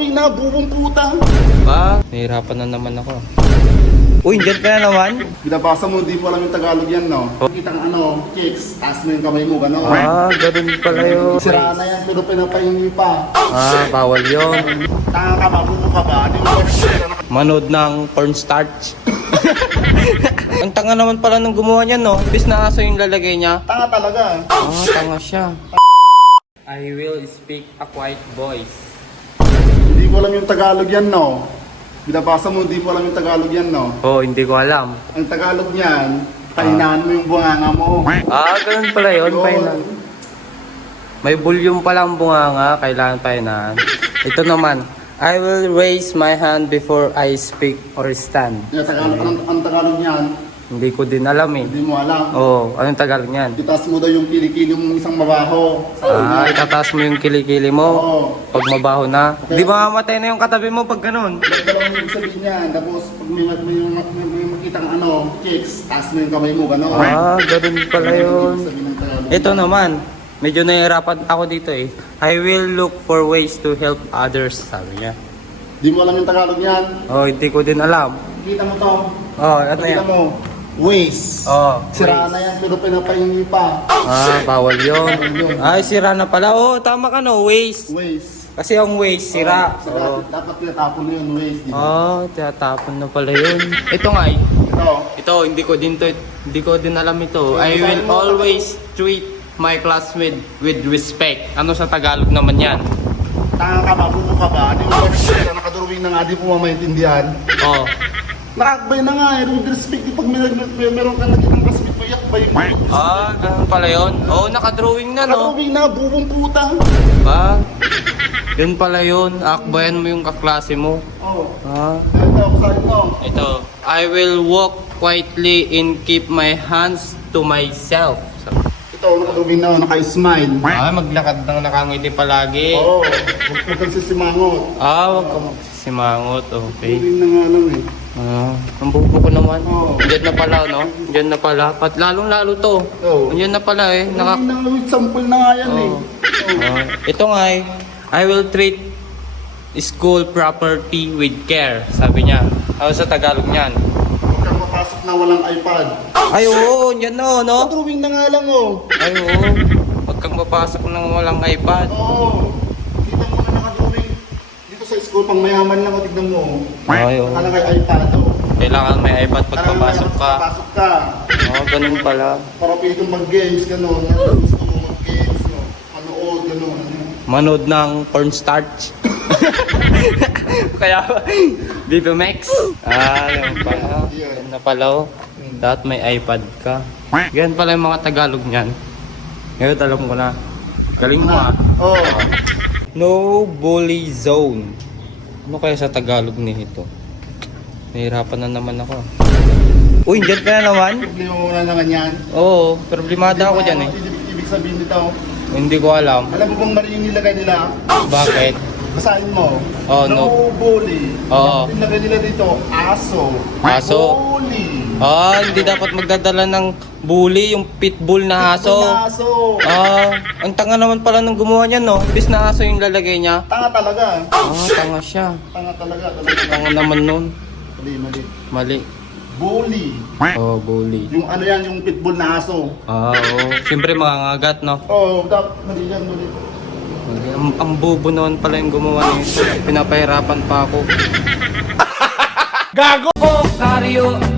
Nakadrawing na, bubong puta. Ba? Nahihirapan na naman ako. Uy, dyan ka na naman. Binabasa mo, di po alam yung Tagalog yan, no? Kitang kicks, taas mo yung kamay mo, gano'n. Ganun pala yun. Sira na yan, pero pinapahingi pa. Bawal yun. Tanga ka ba, bubo ka ba? Di mo ba nagsalita? Manood ng cornstarch. Ang tanga naman pala nung gumawa niyan, no? Bis na aso yung lalagay niya. Tanga talaga. Tanga siya. I will speak a quiet voice. Hindi ko alam yung Tagalog yan, no? Binabasa mo, hindi ko alam yung Tagalog yan, no? Hindi ko alam. Ang Tagalog niyan, pahinaan mo yung bunganga mo. Ganun pala yun. Yun. Painan. May volume pala ang bunganga, kailangan painan. Ito naman, I will raise my hand before I speak or stand. Yung Tagalog, ang Tagalog niyan, Hindi ko din alam eh. hindi mo alam. Anong Tagalog niyan? Itaas mo daw yung kilikili mong isang mabaho. Itataas mo yung kilikili mo Oo. pag mabaho na. Di ba mamatay na yung katabi mo pag ganun? Dalawang ibig sabihin niyan. Tapos pag may makitang kicks, taas mo yung kamay mo, gano'n. Ganun pala yun. Ibig sabihin ng Tagalog. Ito naman, medyo nahihirapan ako dito eh. I will look for ways to help others, sabi niya. Di mo alam yung Tagalog niyan. Hindi ko din alam. Kita mo to. Ano Kita yan? mo. Ways. Sira ways. na yan, pero pinapahingi pa. Bawal yun. Ay, sira na pala. Tama ka no, waste. Ways. Kasi ang waste, sira. Dapat tinatapon mo yun, ways. Di ba? Tinatapon na pala yun. Ito nga eh. Ito. Hindi ko din alam ito. I will always treat my classmate with respect. Ano sa Tagalog naman yan? Tanga ka ba, bubo ka ba? Di mo ba nagsalita, nakadrawing na nga, di mo maintindihan. Nakakbay na nga eh, with respect, pag meron ka lagi ng kasbit mo, yakbay mo. Ganun pala yun. Nakadrawing na no. Nakadrawing na, bubong puta. Yun pala yun. Akbayan mo yung kaklase mo. Ito, kusahin mo. Ito. I will walk quietly and keep my hands to myself. Ito, nakadrawing na, naka-smile. Maglakad ng nakangiti palagi. Huwag kang sisimangot. Huwag ka magsisimangot. Okay. Nakadrawing na nga lang eh. Ang bubo ko naman. Oo. Diyan na pala, no? Diyan na pala. Lalong-lalo to. Diyan na pala eh. Nakadrawing na, sample na nga yan eh. Ito nga eh. I will treat school property with care. Sabi niya. Ano sa Tagalog niyan? Huwag kang mapasok na walang iPad. Yan no? Nakadrawing na nga lang oh. Huwag kang mapasok ng walang iPad. Kita mo na nakadrawing. Dito sa school, pang mayaman lang, tignan mo. Oo. Nakalagay iPad Kailangan may iPad pag papasok ka. Papasok ka. Ganun pala. Para pwede kang mag-games, gano'n. Gusto mo mag-games, no? Manood, gano'n. Manood ng cornstarch. Kaya, Viva Max. Ganun pala. Ganun na pala Dapat may iPad ka. Ganun pala yung mga Tagalog niyan. Ngayon alam ko na. Galing mo No bully zone. Ano kaya sa Tagalog nito? Nahihirapan na naman ako. Uy, dyan ka na naman? Problema mo na naman yan. Problemada ako dyan eh. Ibig sabihin nito, Hindi ko alam. alam mo bang mali yung nilagay nila? Bakit? Basahin mo. No. No bully. Nilagay nila dito, aso. Aso? Bully. Hindi dapat magdadala ng bully, yung pitbull na aso. Aso. Ang tanga naman pala nung gumawa niyan, no? Bis na aso yung lalagay niya. Tanga talaga. Tanga siya. Tanga talaga. Tanga naman nun. Mali. Mali. Bully. Bully. Yung ano yan, yung pitbull na aso. Siyempre mangangagat, no? Dapat mali yan, mali. Ang bobo naman pala yung gumawa nito. Pinapahirapan pa ako. Gago! Karyo!